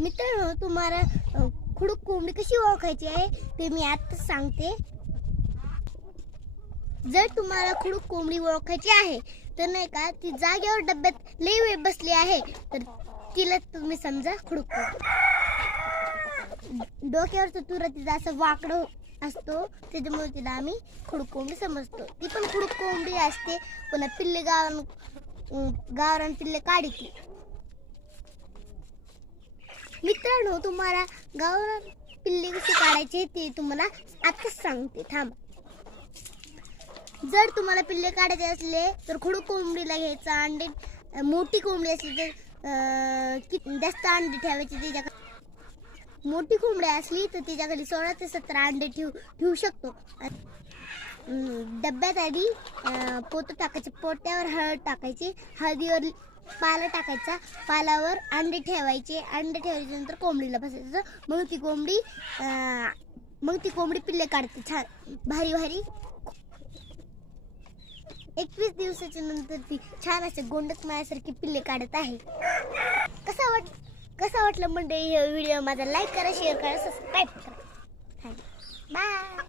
मित्रांनो, तुम्हाला खुडूक कोंबडी कशी ओळखायची आहे ते मी आताच सांगते. जर तुम्हाला खुडूक कोंबडी ओळखायची आहे तर नाही का, ती जागेवर डब्यात लई वेळ बसली आहे तर तिला तुम्ही समजा खुडूक कोंबडी. डोक्यावरचं तुरा तिचा असं वाकडं असतो, त्याच्यामुळे तिला आम्ही खुडूक कोंबडी समजतो. ती पण खुडूक कोंबडी असते, पुन्हा पिल्ले गावरान पिल्ले काढते. मित्रांनो, तुम्हाला गावरान पिल्ले कसे काढायचे ते तुम्हाला आताच सांगते, थांबा. जर तुम्हाला पिल्ले काढायचे असले तर खुडूक कोंबडीला घ्यायचा. अंडे मोठी कोंबडी असली तर जास्त अंडे ठेवायचे तिच्याकडे. मोठी कोंबडी असली तर तिच्याकडे 16 ते 17 अंडे ठेवू शकतो. डब्यात आधी पोतं टाकायचे, पोत्यावर हळद टाकायची, हळदीवर पाला टाकायचा, पालावर अंडे ठेवायचे, अंडे ठेवायच्या नंतर कोंबडीला बसायचं. मग ती कोंबडी पिल्ले काढते छान भारी भारी. 21 दिवसाच्या नंतर ती छान असे गोंडक मायासारखी पिल्ले काढत आहे. कसा वाटलं मंडळी हे व्हिडिओ? माझा लाईक करा, शेअर करा, सबस्क्राईब करा. बाय.